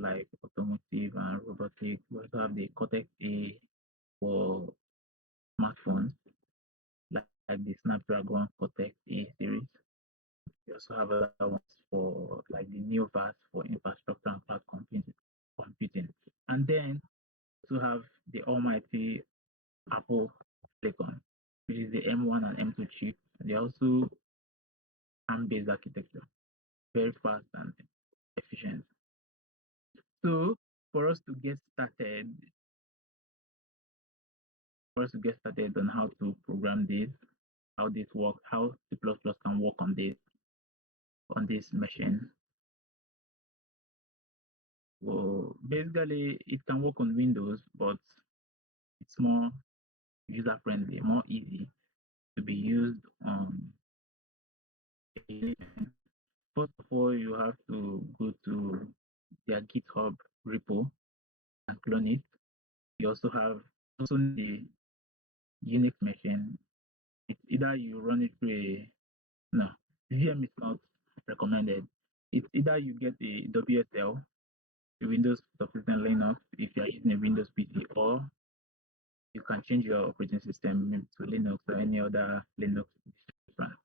like automotive and robotics. We also have the Cortex A for smartphones, like the Snapdragon Cortex A series. We also have other ones for like the Neovas for infrastructure and cloud computing. And then to have the almighty Apple Silicon, which is the M1 and M2 chip. They also ARM-based architecture, very fast and efficient. So for us to get started, on how to program this, how this works, how C++ can work on this machine. Well, basically, it can work on Windows, but it's more user friendly, more easy to be used on a First of all, you have to go to their GitHub repo and clone it. You also need a Unix machine. It's either you run it through no, VM is not recommended. It's either you get a WSL, a Windows Subsystem Linux, if you are using a Windows PC, or you can change your operating system to Linux or any other Linux distribution.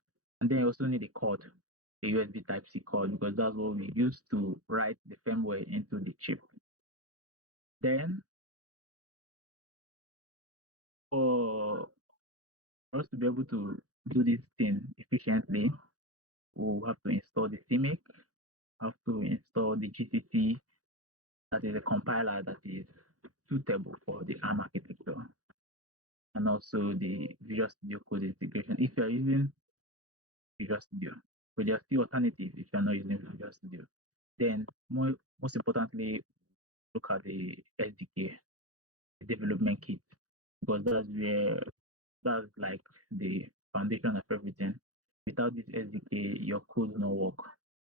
And then you also need a code, a USB Type-C code, because that's what we use to write the firmware into the chip. Then, for us to be able to do this thing efficiently, we'll have to install the CMake, have to install the GCC, that is a compiler that is suitable for the ARM architecture, and also the Visual Studio Code integration if you're using Visual Studio. But there are still alternatives if you're not using Visual Studio. Then, most importantly, look at the SDK, the development kit, because that's like the foundation of everything. Without this SDK, your code will not work.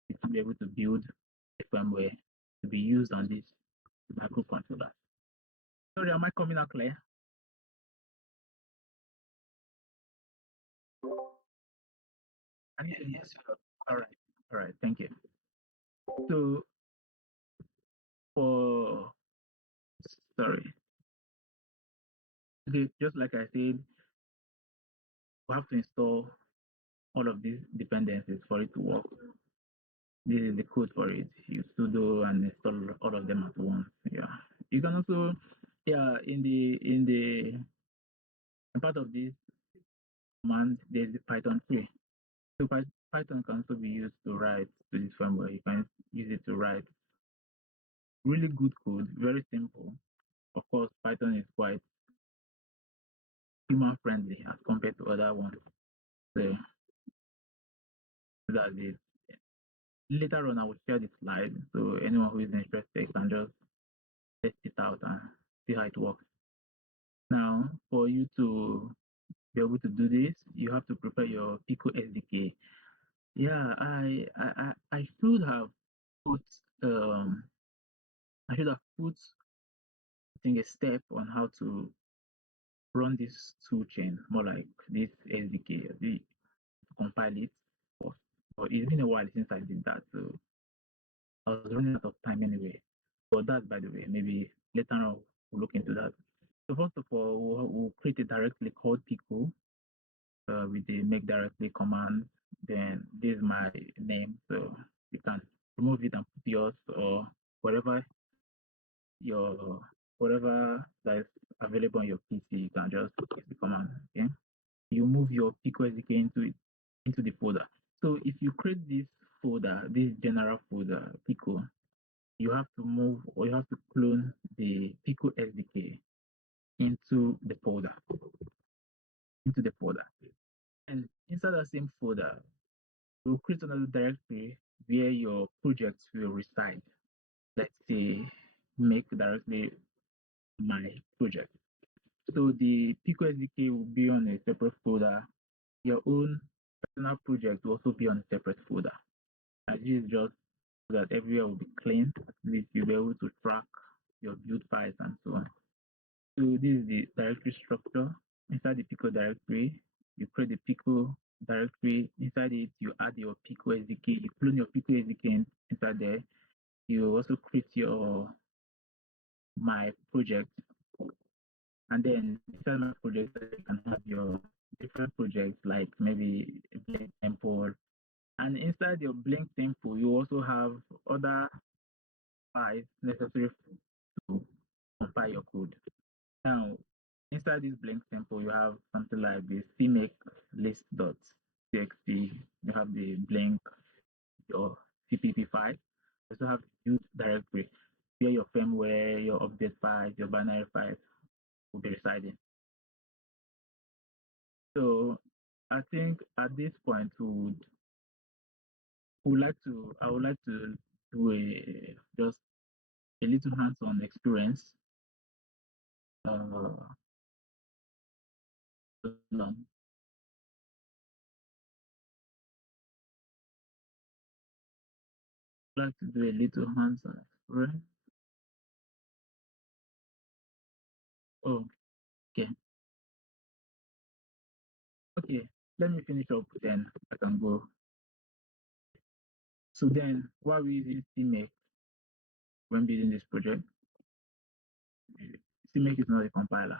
You won't be able to build a firmware to be used on this microcontroller. Sorry, am I coming out clear? Yes, sir. All right, thank you. So for sorry, okay, just like I said, we have to install all of these dependencies for it to work. This is the code for it. You sudo and install all of them at once. Yeah. You can also, yeah, in part of this command, there's the Python 3. So Python can also be used to write to this firmware. You can use it to write really good code, very simple. Of course, Python is quite human friendly as compared to other ones. So that's it. Later on, I will share the slide so anyone who is interested can just test it out and see how it works. Now, for you to be able to do this, you have to prepare your Pico SDK. Yeah, I should have put I should have put I think a step on how to run this tool chain, more like this SDK, to compile it. But it's been a while since I did that, so I was running out of time anyway. But that, by the way, maybe later on we'll look into that. So first of all, we'll create a directory called Pico with the make directly command. Then this is my name, so you can remove it and put yours or whatever your whatever that is available on your PC. You can just use the command. Okay, you move your Pico SDK into the folder. So if you create this folder, this general folder Pico, you have to move or you have to clone the Pico SDK into the folder, And inside that same folder, you'll create another directory where your projects will reside. Let's say make directly my project. So the Pico SDK will be on a separate folder. Your own personal project will also be on a separate folder. And this is just so that everywhere will be clean. At least you'll be able to track your build files and so on. So this is the directory structure. Inside the Pico directory, you create the Pico directory. Inside it, you add your Pico SDK. You clone your Pico SDK inside there. You also create your my project, and then inside my project you can have your different projects like maybe Blink Temple, and inside your Blink Temple you also have other files necessary to compile your code. Now, inside this Blink Temple, you have something like the cmake list.txt. You have the Blink, your cpp file. You also have the build directory where your firmware, your update files, your binary files will be residing. So I think at this point I would like to do a just a little hands-on experience. Uh, um, like to do a little hands-on experience. Oh, okay. Okay, let me finish up, then I can go. So then, why we using CMake when building this project? CMake is not a compiler.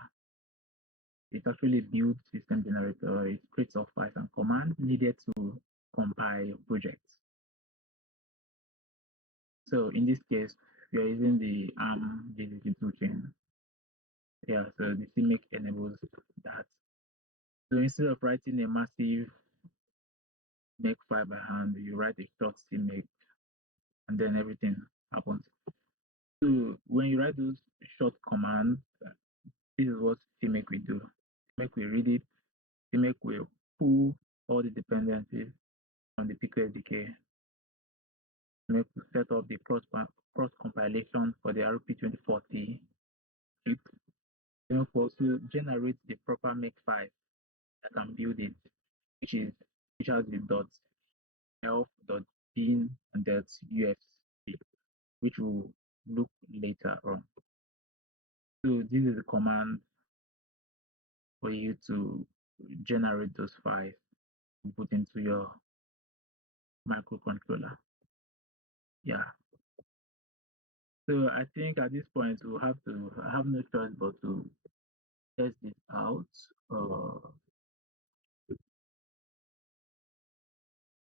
It's actually a build system generator. It creates all files and commands needed to compile your project. So in this case, we are using the ARM GCC toolchain. Yeah, so the CMake enables that. So instead of writing a massive make file by hand, you write a short CMake and then everything happens. So when you write those short commands, this is what CMake will do. CMake will read it. CMake will pull all the dependencies from the Pico SDK. CMake will set up the cross compilation for the RP 2040 chip. CMake will also generate the proper make file that can build it, which is which has the .elf.bin and .ufc, which will look later on. So this is the command for you to generate those files to put into your microcontroller. Yeah. So I think at this point we'll have to I have no choice but to test this out.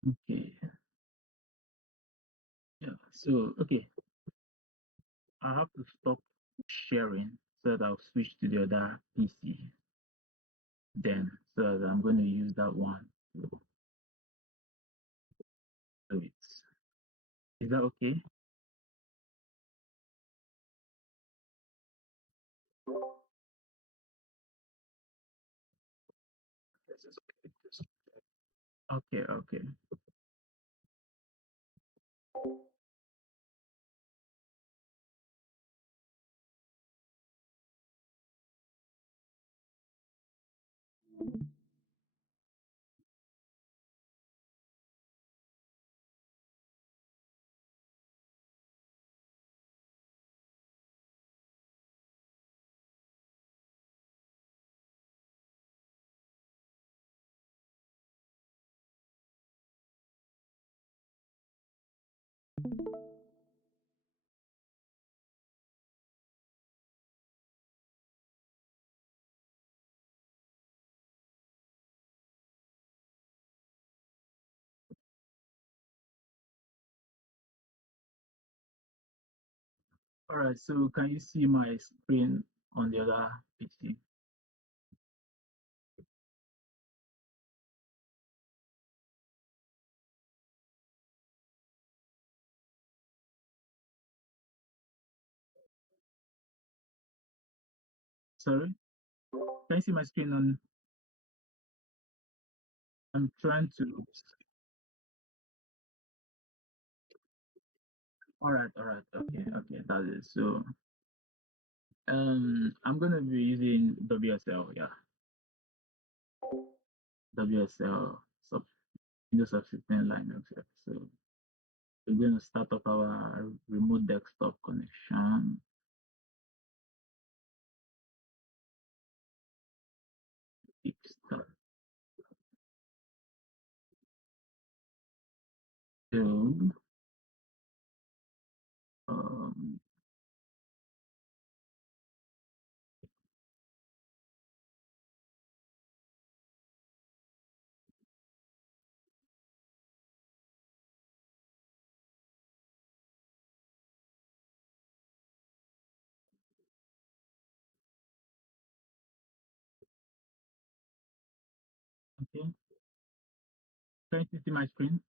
Okay. Yeah. So okay, I have to stop sharing so that I'll switch to the other PC then so that I'm going to use that one to do it. Is that okay? Okay, okay. All right, so can you see my screen on the other PC? Sorry? Can you see my screen on? I'm trying to. All right, okay, okay, that is so. I'm gonna be using WSL, yeah, WSL sub Windows Subsystem Linux. Yeah. So we're going to start up our remote desktop connection. Start. So Okay. Trying to see my screen.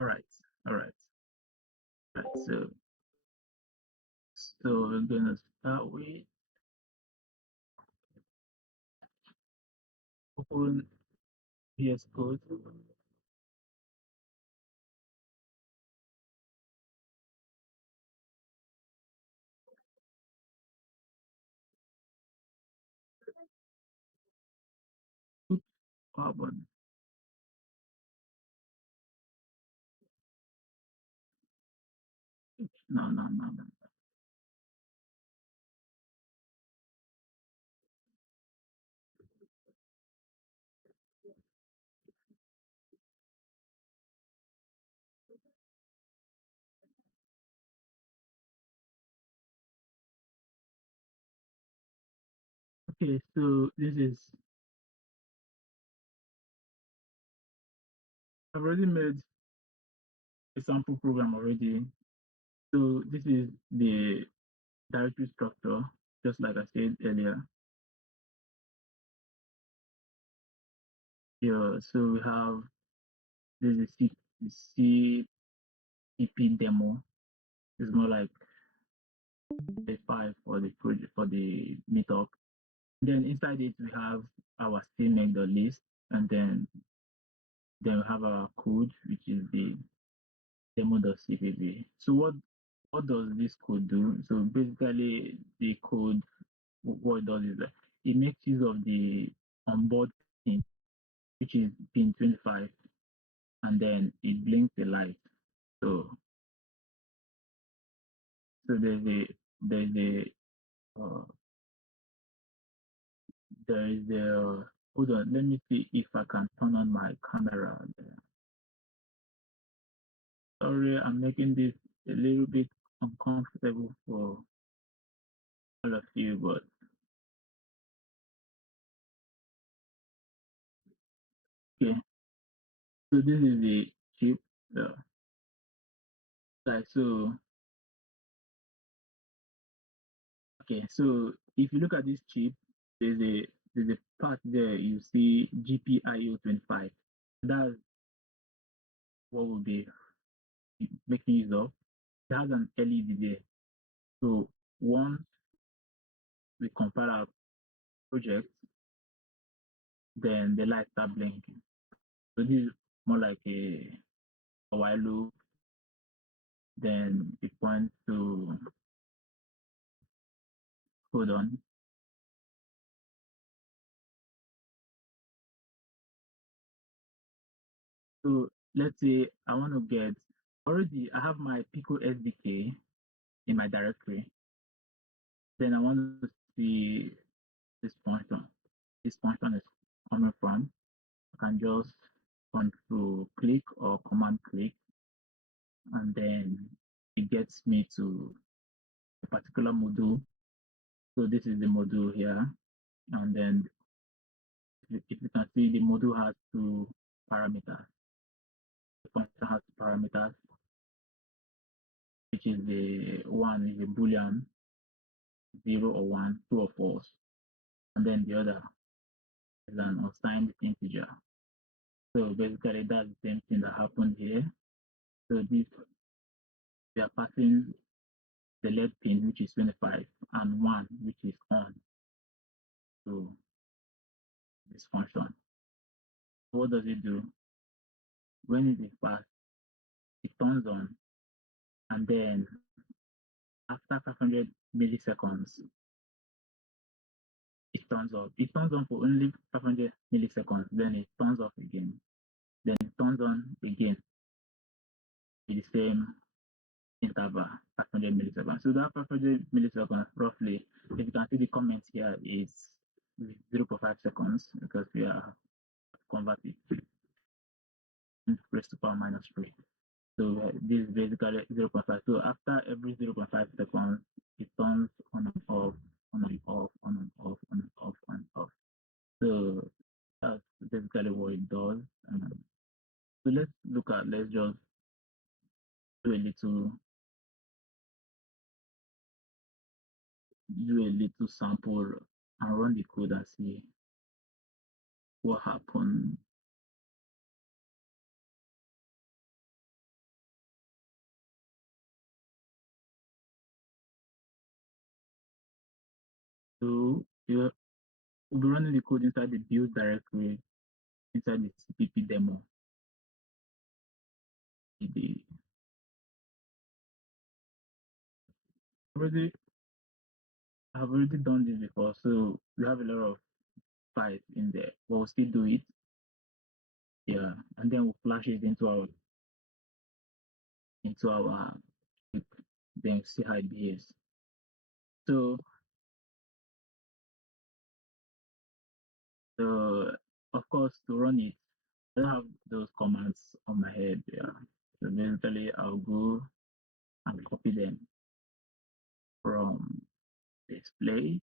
All right. All right. Right. So we're gonna start with open VS Code. Put carbon. No, no, no, no. Okay, so this is I've already made a sample program already. So this is the directory structure, just like I said earlier. Yeah, so we have this is CPP demo. It's more like a file for the project for the meetup. Then inside it we have our list, and then we have our code, which is the demo.cpp. So what does this code do? So basically the code, what it does is that it makes use of the onboard pin, which is pin 25, and then it blinks the light. So so there's a uh, there is a hold on, let me see if I can turn on my camera there. Sorry, I'm making this a little bit uncomfortable for all of you, but okay. So this is the chip. Uh, like so, okay. So if you look at this chip, there's a part there you see GPIO 25. That's what we'll be making use of. It has an LED there. So once we compile our project, then the lights start blinking. So this is more like a while loop. Then it points to hold on. So let's say I want to get already I have my Pico SDK in my directory. Then I want to see this function. This function is coming from. I can just control click or command click, and then it gets me to a particular module. So this is the module here, and then if you can see, the module has two parameters. The function has two parameters, which is the one is a boolean, 0 or 1, true or false, and then the other is an unsigned integer. So basically that's the same thing that happened here. So this we are passing the LED pin, which is 25, and 1, which is on, to this function. So what does it do? When it is passed, it turns on, and then after 500 milliseconds, it turns off. It turns on for only 500 milliseconds, then it turns off again. Then it turns on again with the same interval, 500 milliseconds. So that 500 milliseconds, roughly, if you can see the comment here, is 0.5 seconds because we are converted to raised to power minus 3. So this is basically 0.5. So after every 0.5 seconds, it turns on and off, on and off, on and off, on and off, on and off. So that's basically what it does. So let's just do a little do a little sample and run the code and see what happened. So we'll be running the code inside the build directory, inside the cpp demo. The already I've already done this before, so we have a lot of files in there, but we'll still do it. Yeah, and then we'll flash it into our then see how it behaves. So the of course to run it, I don't have those commands on my head. Yeah. So basically I'll go and copy them from display.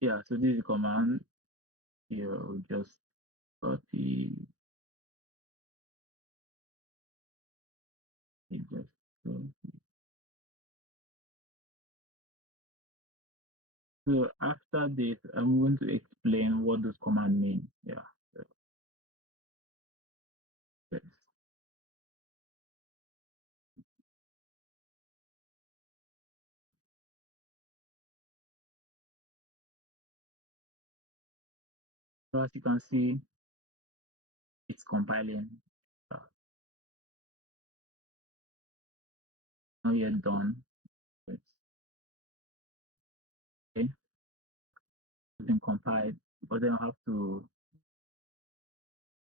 Yeah, so this is the command. You just copy it just so so after this I'm going to explain what those commands mean. Yeah. So, yes. So as you can see, it's compiling. Uh, Not yet done. It's okay. It's been compiled, but then I have to.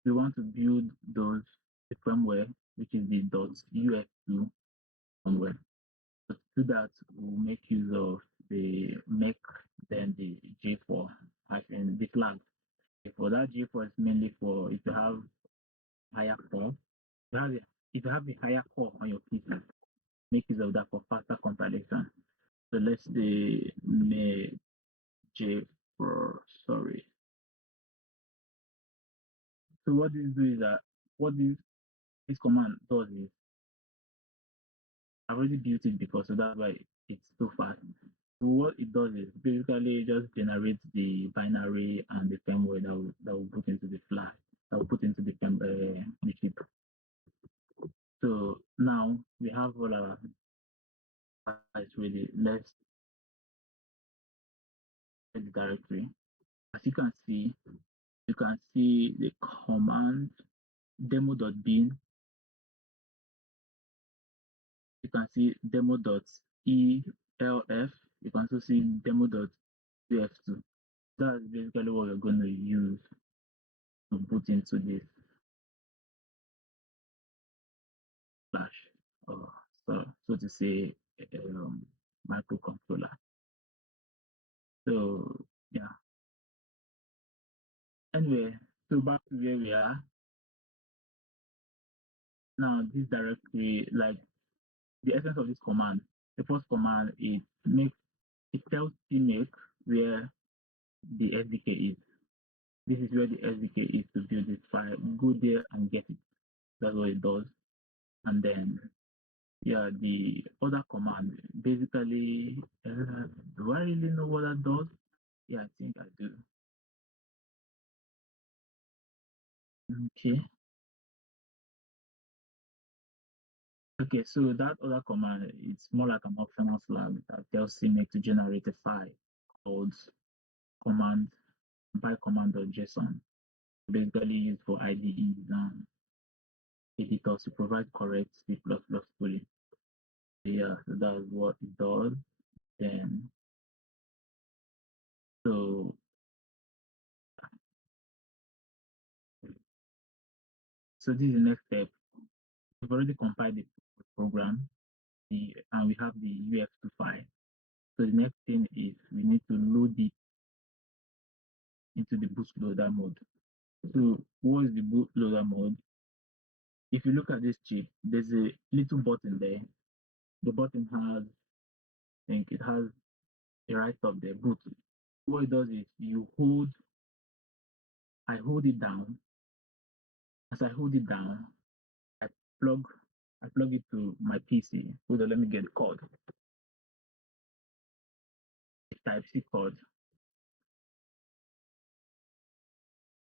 We want to build the firmware, which is the .uf2 firmware. So to do that, we'll make use of the make, then the J4, as in the flag. For that J4 is mainly for if you have higher core. If you have a higher core on your PC, make use of that for faster compilation. So let's say make J4, sorry. So what this do is that what this command does is I've already built it before, so that's why it's so fast. So what it does is basically just generates the binary and the firmware that will put into the flash, that will put into the chip. So now we have all our files ready. Let's get the directory. As you can see the command demo.bin. You can see demo.elf. You can also see demo.uf2. That's basically what we're going to use to put into this flash, or so to say, microcontroller. So yeah. Anyway, so back to where we are now. This directory, like the essence of this command, the first command is it tells CMake where the SDK is. This is where the SDK is to build this file. Go there and get it. That's what it does. And then yeah, the other command basically, do I really know what that does? Yeah, I think I do. Okay. Okay, so that other command, it's more like an optional flag that tells CMake to generate a file called command by command.json, basically used for IDEs and editors to provide correct C++ coding. Yeah, so that's what it does. Then, so so this is the next step. We've already compiled the program, and we have the UF2 file. So the next thing is we need to load it into the bootloader mode. So what is the bootloader mode? If you look at this chip, there's a little button there. The button has, I think it has a right up there, boot. What it does is I hold it down, As I hold it down, I plug I plug it to my PC. Hold on, let me get the cord. The Type C cord.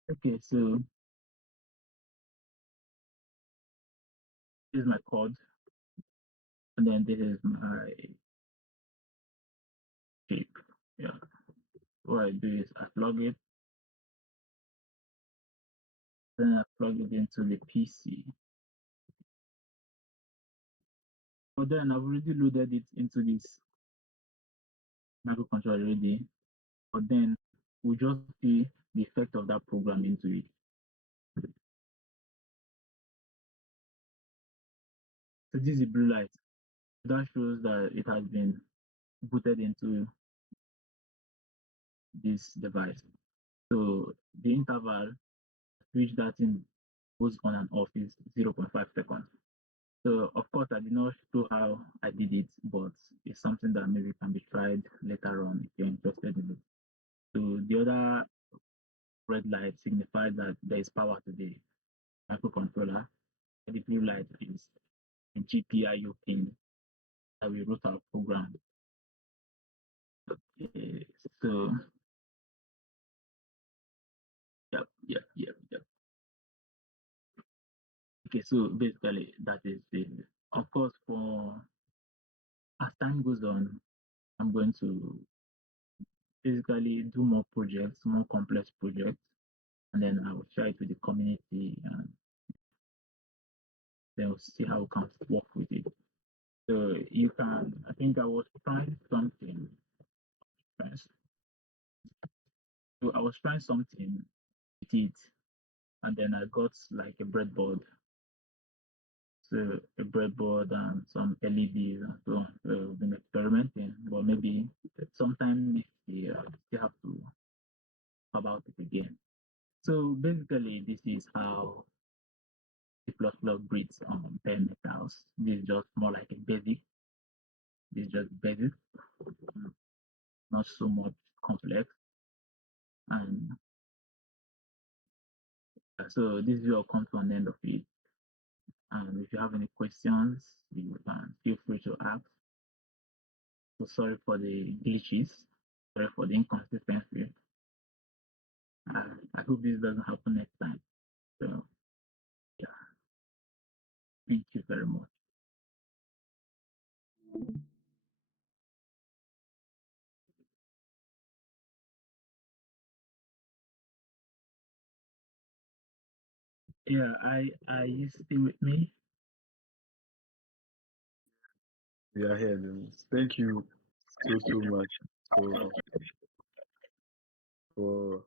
Okay, so this is my cord, and then this is my chip. Yeah. What I do is I plug it, then I plug it into the PC. But then I've already loaded it into this microcontroller already. But then we just see the effect of that program into it. So this is the blue light. That shows that it has been booted into this device. So the interval which that thing goes on and off is 0.5 seconds. So of course I did not show how I did it, but it's something that maybe can be tried later on if you're interested in it. So the other red light signifies that there is power to the microcontroller. And the blue light is the GPIO pin that we wrote our program. Uh, so yep. Okay, so basically that is the, of course, for as time goes on, I'm going to basically do more projects, more complex projects, and then I will share it with the community, and then we'll see how we can work with it. So you can, I think I was trying something. So I was trying something with it, and then I got like a breadboard. So a breadboard and some LEDs and so on. So we've been experimenting, but maybe sometime next year I still have to talk about it again. So basically, this is how C++ breeds on bare metals. This is just more like a basic. This is just basic, not so much complex. And so this will come to an end of it. And if you have any questions, you can feel free to ask. So sorry for the glitches, sorry for the inconsistency. I hope this doesn't happen next time. So yeah, thank you very much. Yeah, I you still with me? Yeah, here, Dennis. Thank you so much for for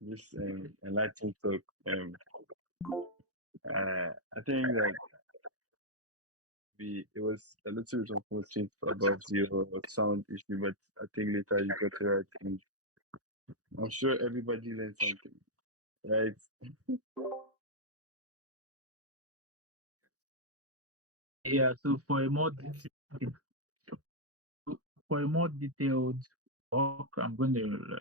this enlightening talk. I think that we it was a little bit unfortunate about your sound issue, but I think later you got it right, and I'm sure everybody learned something, right? Yeah, so for a more detailed talk, I'm going to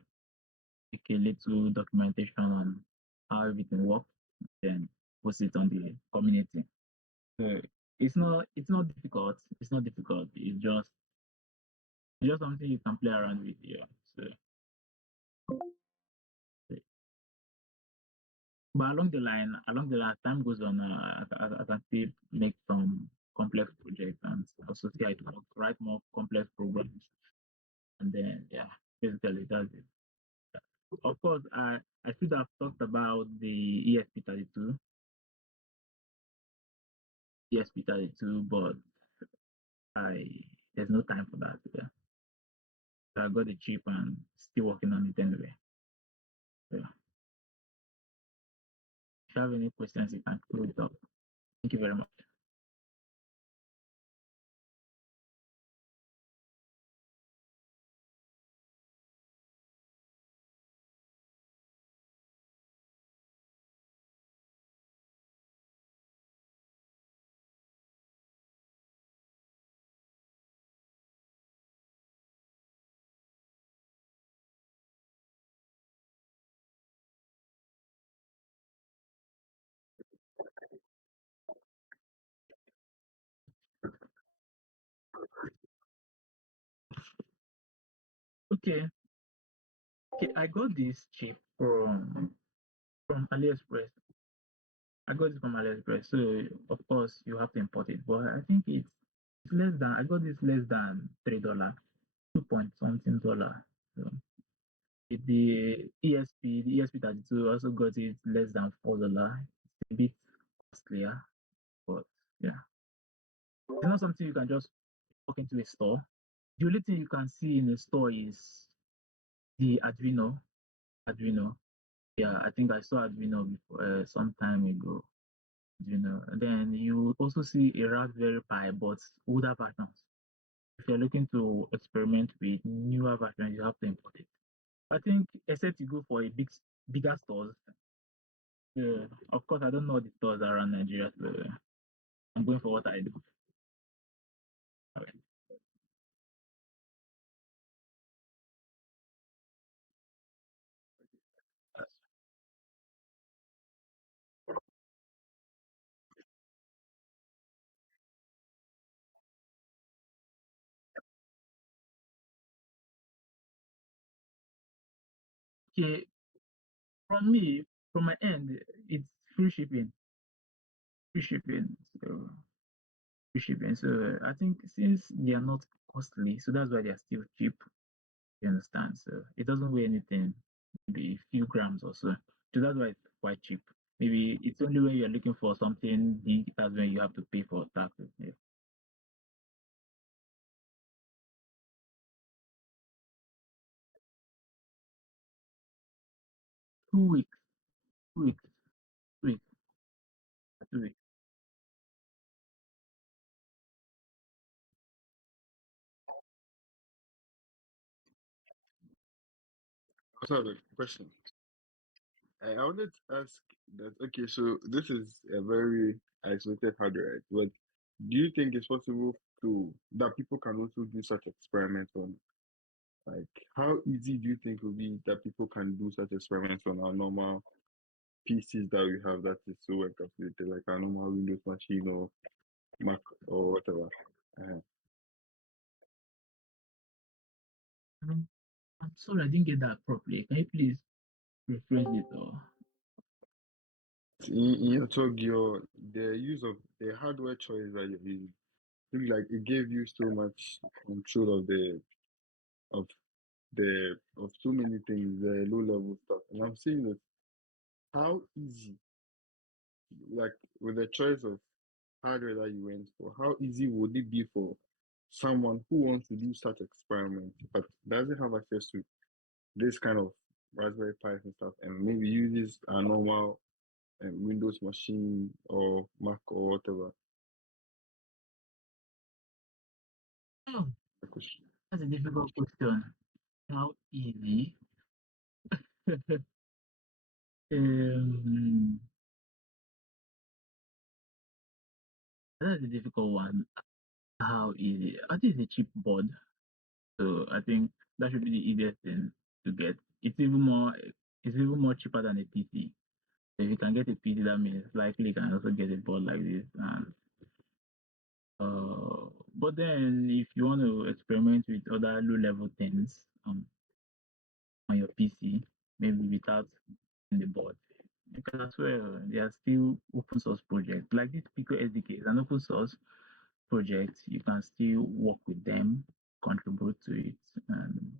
make a little documentation on how everything works, then post it on the community. So it's not difficult. It's not difficult. It's just something you can play around with. Yeah. So, but along the line, time goes on. I can still make some complex projects and also see how it works, write more complex programs, and then yeah, basically that's it. Of course, I should have talked about the ESP32, but I there's no time for that. Yeah. So I got the chip and still working on it anyway. So if you have any questions, you can close it up. Thank you very much. Okay, okay, I got this cheap from AliExpress. I got it from AliExpress, so of course you have to import it. But I think it's less than I got this less than $3, 2 point something dollar. So the ESP 32 also got it less than $4. It's a bit costlier, but yeah, it's not something you can just walk into a store. The only thing you can see in a store is the Arduino. Yeah, I think I saw Arduino before some time ago. Arduino. And then you also see a Raspberry Pi, but older versions. If you're looking to experiment with newer versions, you have to import it. I think except you go for a bigger stores. Of course, I don't know the stores around Nigeria, so I'm going for what I do. Alright. Okay, from me, from my end, it's free shipping. Free shipping. So free shipping. So I think since they are not costly, so that's why they are still cheap. You understand? So it doesn't weigh anything, maybe a few grams or so. So that's why it's quite cheap. Maybe it's only when you're looking for something big that's when you have to pay for taxes. Yeah. 2 weeks, 2 weeks, 2 weeks, 2 weeks. I also have a question. I wanted to ask that, okay, so this is a very isolated hardware, right? But do you think it's possible to that people can also do such experiments on, like, how easy do you think it will be that people can do such experiments on our normal PCs that we have that is so well calculated, like our normal Windows machine or Mac or whatever? Uh, Um, I'm sorry, I didn't get that properly. Can you please rephrase it? Or in your talk, the use of the hardware choice that you used, look like it gave you so much control of of so many things, the low level stuff. And I'm saying that how easy, like with the choice of hardware that you went for, how easy would it be for someone who wants to do such experiment but doesn't have access to this kind of Raspberry Pi and stuff, and maybe uses a normal Windows machine or Mac or whatever? oh, I could- that's a difficult question. How easy? um, that's a difficult one. How easy? I think it's a cheap board, so I think that should be the easiest thing to get. It's even more cheaper than a PC. So if you can get a PC, that means likely you can also get a board like this. And but then if you want to experiment with other low level things on your PC, maybe without the board, you can as well. There are still open source projects like this. Pico SDK is an open source project. You can still work with them, contribute to it, and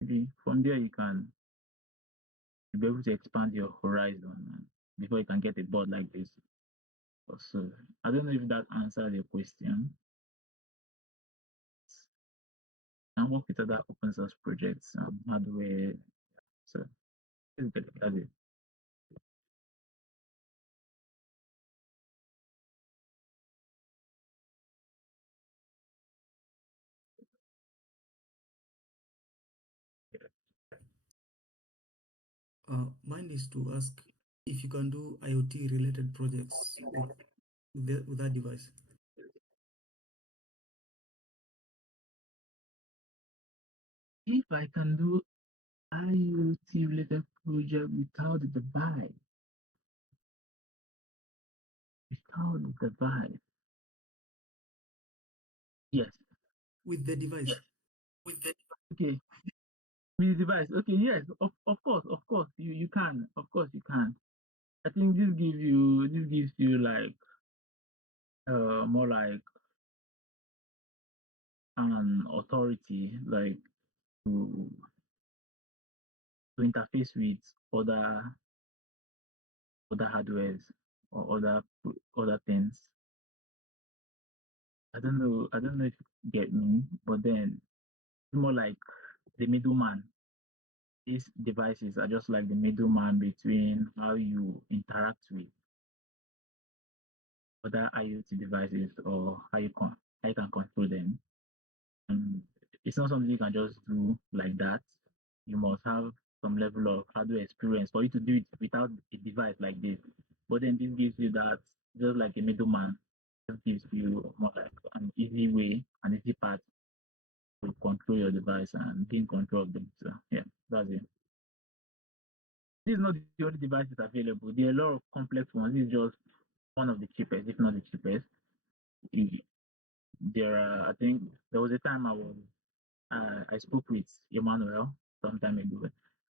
maybe from there you'll be able to expand your horizon before you can get a board like this. So I don't know if that answers your question. And work with other open source projects, hardware. So basically, that's it. Mine is to ask if you can do IoT related projects with that device. If I can do IoT related project without the device, yes, With the device. Okay, with the device. Okay, yes, of course, you can. Of course, you can. I think this gives you like more like an authority, like to interface with other hardwares or other things. I don't know if you get me, but then it's more like the middleman. These devices are just like the middleman between how you interact with other IoT devices or how you can control them. And it's not something you can just do like that. You must have some level of hardware experience for you to do it without a device like this. But then this gives you that, just like a middleman, just gives you more like an easy way, an easy path to control your device and be in control of them. So yeah, that's it. This is not the only devices available. There are a lot of complex ones. This is just one of the cheapest, if not the cheapest. E- There are, I think, there was a time I spoke with Emmanuel some time ago.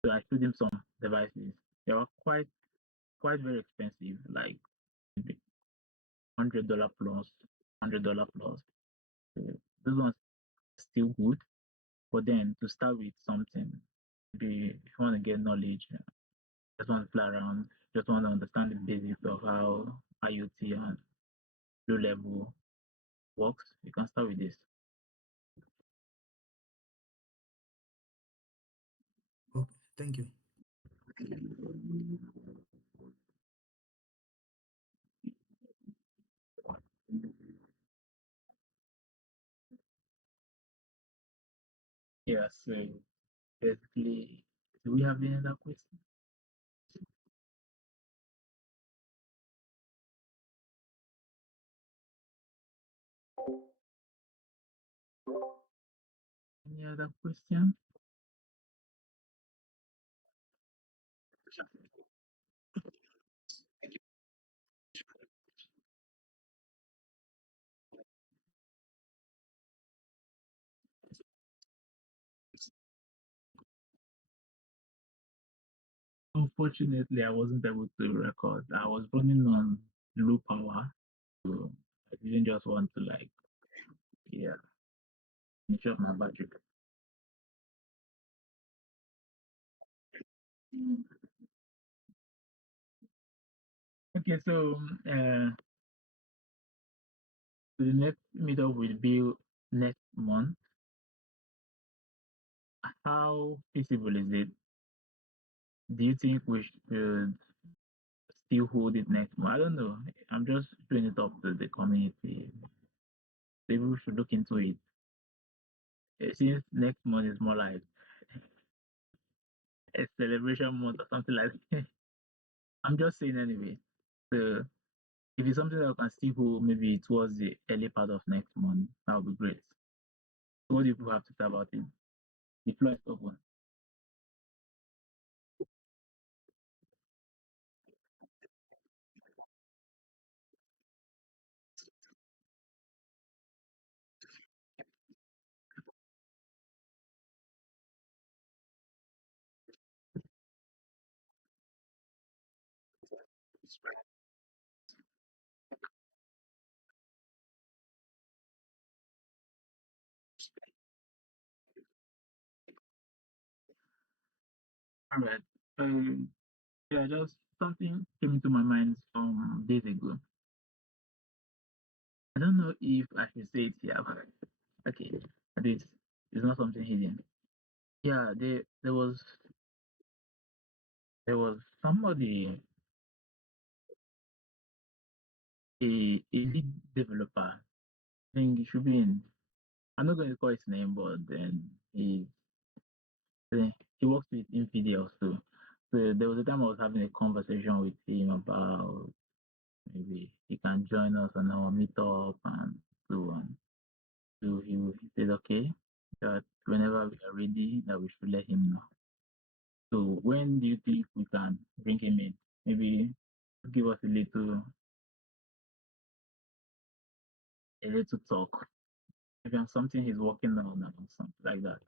So I showed him some devices. They were quite very expensive, like maybe $100 plus, $100 plus. So those ones still good, but then to start with something, maybe if you want to get knowledge, just want to play around, just want to understand the basics of how IoT and low level works, you can start with this. Okay, thank you. Yeah, so basically, do we have any other question? Any other question? Unfortunately, I wasn't able to record. I was running on low power, so I didn't just want to like, yeah, finish up my battery. Okay, so the next meetup will be next month. How feasible is it? Do you think we should still hold it next month? I don't know. I'm just throwing it up to the community. Maybe we should look into it. Since next month is more like a celebration month or something like that. I'm just saying anyway. So if it's something that we can still hold maybe towards the early part of next month, that would be great. What do people have to say about it? The floor is open. All right. Um, yeah, just something came into my mind some days ago. I don't know if I should say it here, but okay, I do it. It's not something hidden. Yeah, there was somebody, a lead developer. I think he should be in. I'm not going to call his name, but then he works with Infidel also. So there was a time I was having a conversation with him about maybe he can join us on our meetup and so on. So he said okay, that whenever we are ready, that we should let him know. So when do you think we can bring him in? Maybe give us a little talk. Maybe on something he's working on or something like that.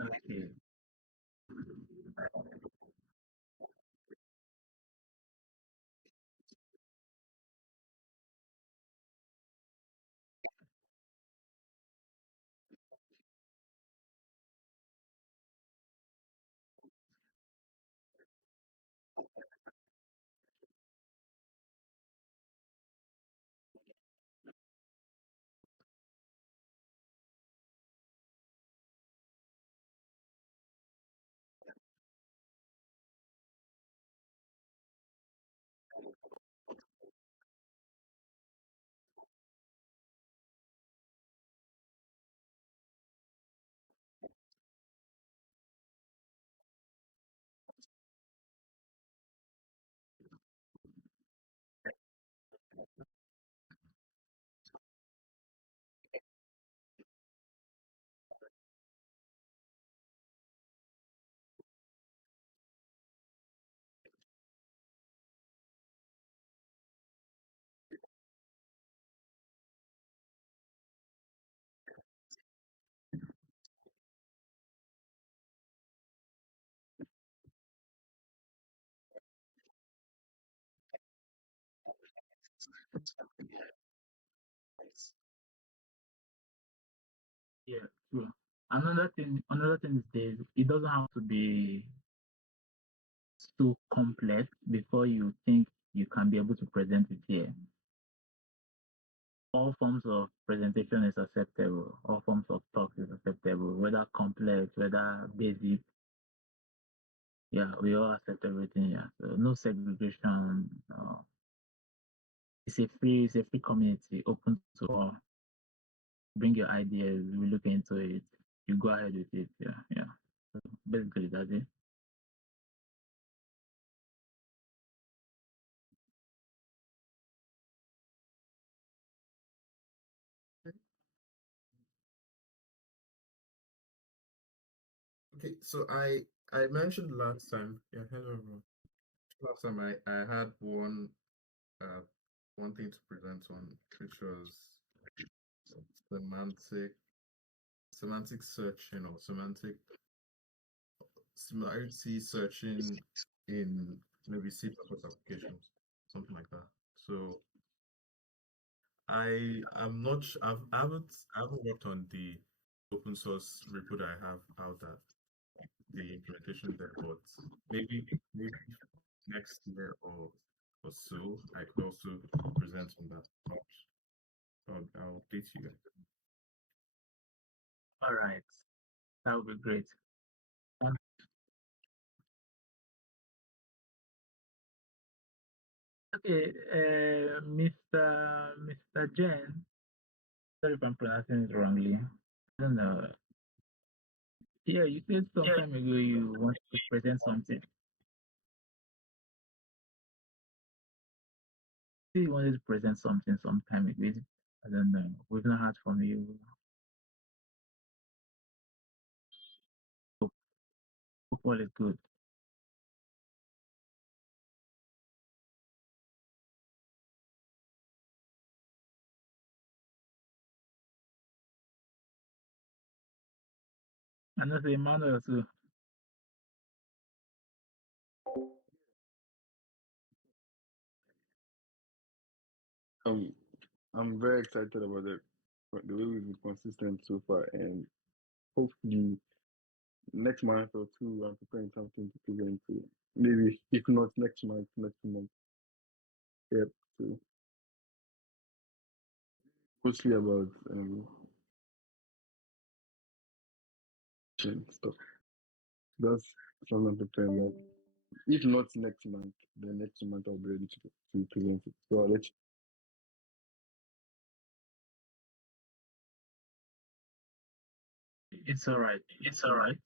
Okay. Yeah, true. Another thing is this, it doesn't have to be so complex before you think you can be able to present it here. All forms of presentation is acceptable. All forms of talk is acceptable, whether complex, whether basic. Yeah, we all accept everything. Yeah, so no segregation. It's a free community, open to all. Bring your ideas. We look into it. You go ahead with it. Yeah, yeah. So basically, that's it. Okay, so I mentioned last time, yeah, hello everyone. Last time I had uh one thing to present on, which was semantic semantic searching or similarity searching in maybe C++ applications, something like that. So I haven't worked on the open source repo that I have out there, the implementation there, but maybe next year or so, I could also present on that. I'll update you guys. All right, that would be great. Um, okay, Mr. Jen. Sorry if I'm pronouncing it wrongly. I don't know. Yeah, you said some time ago you wanted to present something. You wanted to present something some time ago. I don't know. We've not heard from you. Hope, hope all is good. And also Emmanuel too. Um, I'm very excited about the way we've been consistent so far, and hopefully next month or two, I'm preparing something to present to. Maybe if not next month, next month. Yep. So mostly about stuff. That's something I'm preparing. Like, if not next month, then next month I'll be ready to present it. So I'll let you. It's all right. It's all right.